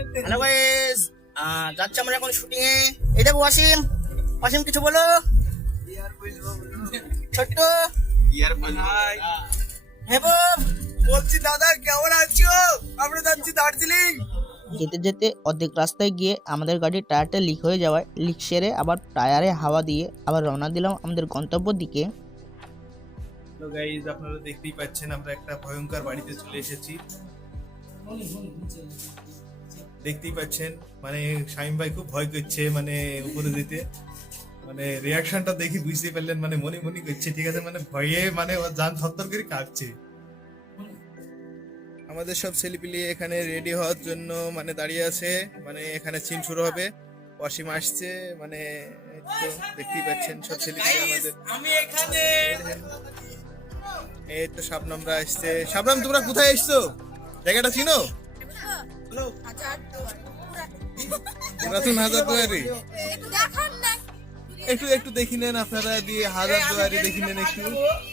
Hello guys যাচ্ছে আমরা এখন শুটিং এ। এই দেখো ওয়াসিম ওয়াসিম কিছু বলো? ছোট্ট। হেবো বলছি দাদা কেমন আছো? আমরা যাচ্ছি দার্জিলিং। যেতে যেতে অর্ধেক রাস্তায় গিয়ে আমাদের গাড়ির টায়ারটা লিক হয়ে যাওয়ায় লিক সেরে আবার টায়ারে হাওয়া দিয়ে আবার রওনা দিলাম আমাদের গন্তব্যের দিকে। তো গাইজ আপনারা দেখতেই পাচ্ছেন আমরা একটা ভয়ঙ্কর বাড়িতে চলে এসেছি। দেখতেই পাচ্ছেন। মানে শামিম ভাই খুব ভয় করছে মানে উপরে দিতে। মানে রিয়াকশনটা দেখি বুঝতে পারলেন মানে মনে মনে করছে ঠিক আছে? মানে ভয়ে মানে জান থরথর করে কাঁপছে আমাদের সব ছেলেপিলি এখানে রেডি হওয়ার জন্য মানে দাঁড়িয়ে আছে। মানে এখানে সিন শুরু হবে। অসীম আসছে মানে তো দেখতেই পাচ্ছেন সব ছেলেপিলি আমাদের। আমি এখানে এই তো শাবনামরা আসছে। শাবনাম তোমরা কোথায় এসছো? জায়গাটা চিনো? একটু একটু আপনারা, দিয়ে হাজার দুয়ারি একটু।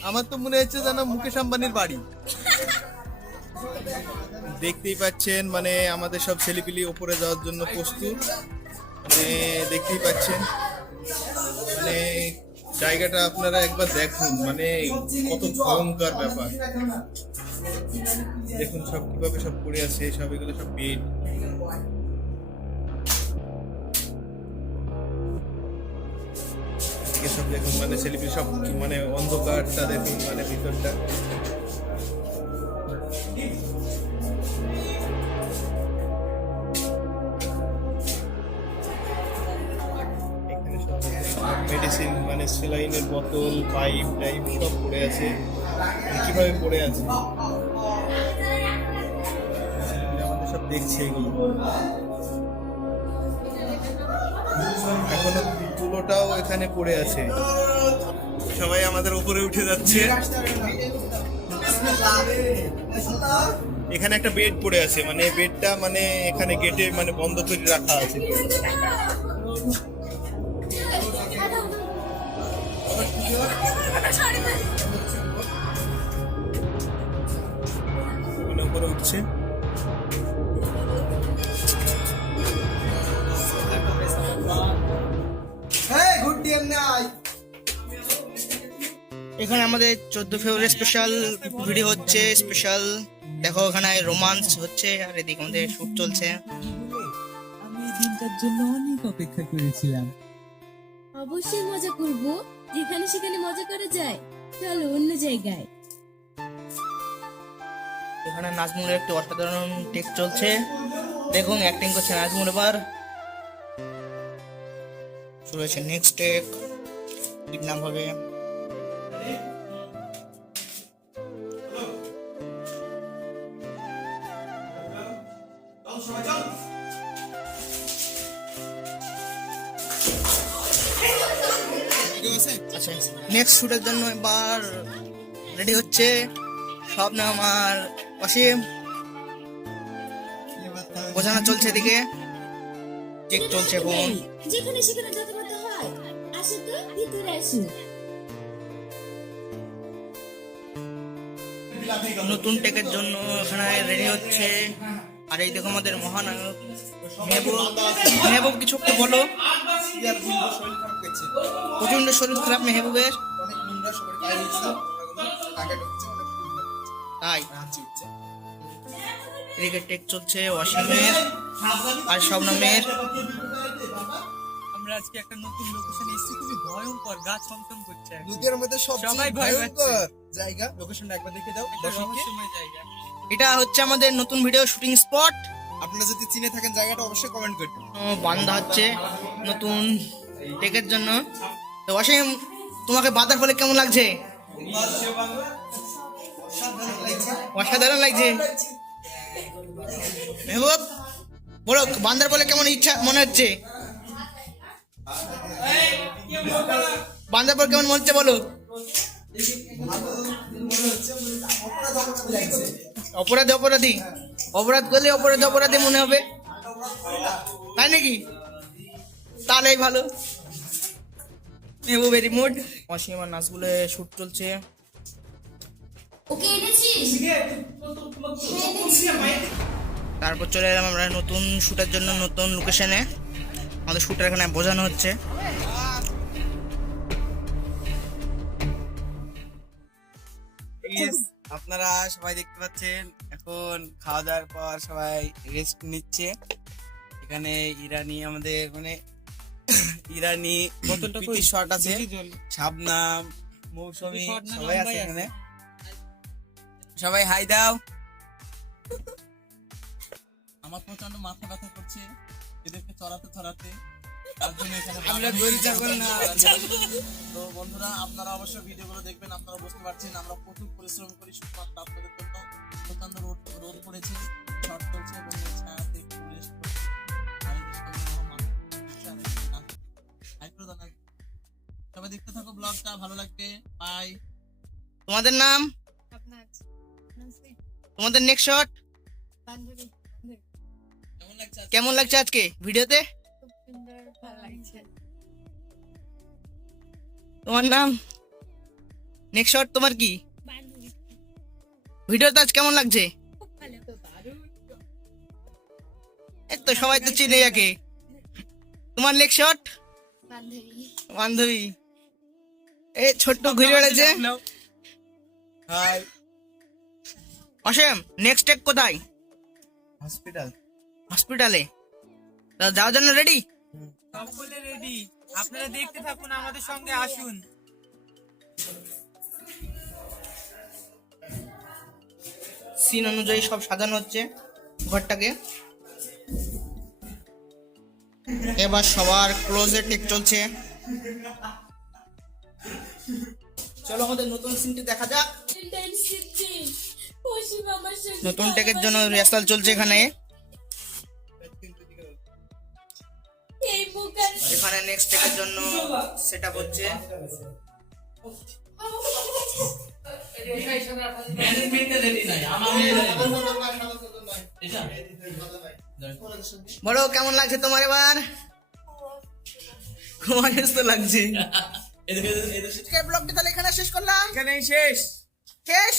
আমার তো মনে হচ্ছে যেন মুকেশ আম্বানির বাড়ি। দেখতেই পাচ্ছেন মানে আমাদের সব ছেলেপিলি উপরে যাওয়ার জন্য প্রস্তুত। মানে দেখতেই পাচ্ছেন। মানে জায়গাটা আপনারা একবার দেখুন মানে কত ভয়ঙ্কর ব্যাপার। দেখুন সব কীভাবে সব পড়ে আছে, সব এগুলো সব বেড সব দেখুন মানে সেলিব্রিটি সব মানে অন্ধকারটা দেখুন মানে ভিতরটা। মেডিসিন মানে সেলাইনের বোতল পাইপ টাইপ সব পড়ে আছে। মানে কীভাবে পড়ে আছে? দেখছে এগুলো এখনও তুলোটাও এখানে পড়ে আছে সবাই আমাদের উপরে উঠে যাচ্ছে এখানে একটা বেড পড়ে আছে মানে বেডটা মানে এখানে গেটে মানে বন্ধ করে রাখা আছে এখানে আমাদের চোদ্দ ফেব্রুয়ারি স্পেশাল ভিডিও হচ্ছে স্পেশাল দেখো এখানে রোমান্স হচ্ছে আর এদিকে আমাদের শুট চলছে। আমি এই দিনটার জন্য অনেক অপেক্ষা করেছিলাম। অবশ্যই মজা করব যেখানে সেখানে মজা করা যায়। চলো অন্য জায়গায়। এখানে নাজমুলের একটি অসাধারণ টেক চলছে। দেখুন অ্যাক্টিং করছে নাজমুল এবার। শুরু হয়েছে নেক্সট টেক নাম হবে? আচ্ছা নেক্সট শুটের জন্য এবার রেডি হচ্ছে সব নাম আর অসীম। বোঝানো চলছে এদিকে। চেক চলছে এখন যেখানে সেখানে যত হয় আসো তো ভিতরে আসো নতুন টেকের জন্য এখানে রেডি হচ্ছে। আর এই দেখো আমাদের মহানায়ক মেহবুব। মেহবুব কিছু একটু বলো। প্রচণ্ড শরীর খারাপ মেহবুবের। তাই। এদিকে টেক চলছে অসীমের আর শবনমের। আমরা আজকে একটা নতুন লোকেশনে এসেছি খুবই ভয়ঙ্কর গা ছমছম করছে। নদীর মধ্যে সবচেয়ে সবাই ভয় ভয়ঙ্কর জায়গা। লোকেশনটা একবার দেখে দাও একটা। রহস্যময় জায়গা। এটা হচ্ছে আমাদের নতুন ভিডিও শুটিং স্পট আপনারা যদি চিনে থাকেন জায়গাটা অবশ্যই কমেন্ট করবেন বান্ধা হচ্ছে নতুন টেকের জন্য তো অসীম তোমাকে বাঁধার ফলে কেমন লাগছে অসাধারণ লাগছে মেহবুব বলো বান্দার বলে কেমন ইচ্ছা মনে হচ্ছে বান্দার পর কেমন মনে হচ্ছে বলো অপরাধী অপরাধী? অপরাধ করলে অপরাধী অপরাধী মনে হবে। তাই নাকি? তাহলেই ভালো। মেহবুবের রিমোট অসীম আর নাচগুলো শুট চলছে। তারপর চলে এলাম আমরা নতুন শ্যুটের জন্য নতুন লোকেশনে আমাদের শ্যুটার এখানে বোঝানো হচ্ছে। Guys, আপনারা সবাই দেখতে পাচ্ছেন এখন খাওয়া দাওয়ার পর সবাই রেস্ট নিচ্ছে। এখানে ইরানি আমাদের মানে ইরানি প্রীতি শট আছে। শাবনাম মৌসুমী সবাই আছে এখানে। সবাই হাই দাও। আমার প্রচণ্ড মাথা ব্যথা করছে। এদেরকে চড়াতে চড়াতে। আমরা গরু ছাগল না। তো বন্ধুরা আপনারা অবশ্যই ভিডিওগুলো দেখবেন আপনারা বুঝতে পারছেন আমরা প্রচুর পরিশ্রম করি শুধুমাত্র আপনাদের জন্য। প্রচণ্ড রোদ রোদ পড়েছে শর্ট চলছে এবং ছায়াতে। সবাই দেখতে থাকো ব্লগটা ভালো লাগবে। বাই তোমাদের নাম? তোমাদের নেক্সট শট কেমন লাগছে আজকে? কেমন ভিডিওতে তোমার নাম? নেক্সট শট তোমার কি? ভিডিওতে আজ কেমন লাগছে? এই তো সবাই তো চিনে যাকে তোমার নেক্সট শট বান্ধবী। এই ছোট্ট ঘুরে বেড়েছে হাই। অসীম নেক্সট টেক কোথায়? হসপিটাল হসপিটালে তা যাওয়ার জন্য রেডি সকলে রেডি আপনারা দেখতে থাকুন আমাদের সঙ্গে আসুন। সিন অনুযায়ী সব সাজানো হচ্ছে ঘরটাকে। এবার সবার ক্লোজে টেক চলছে। চলো আমাদের নতুন সিনটি দেখা যাক। নতুন টেকের জন্য রিহার্সাল চলছে এখানে। এখানে নেক্সট টেকের জন্য সেট আপ হচ্ছে। বলো কেমন লাগছে তোমার এবার? তো লাগছে। ব্লগটি তাহলে এখানে শেষ করলাম। এখানেই শেষ। শেষ?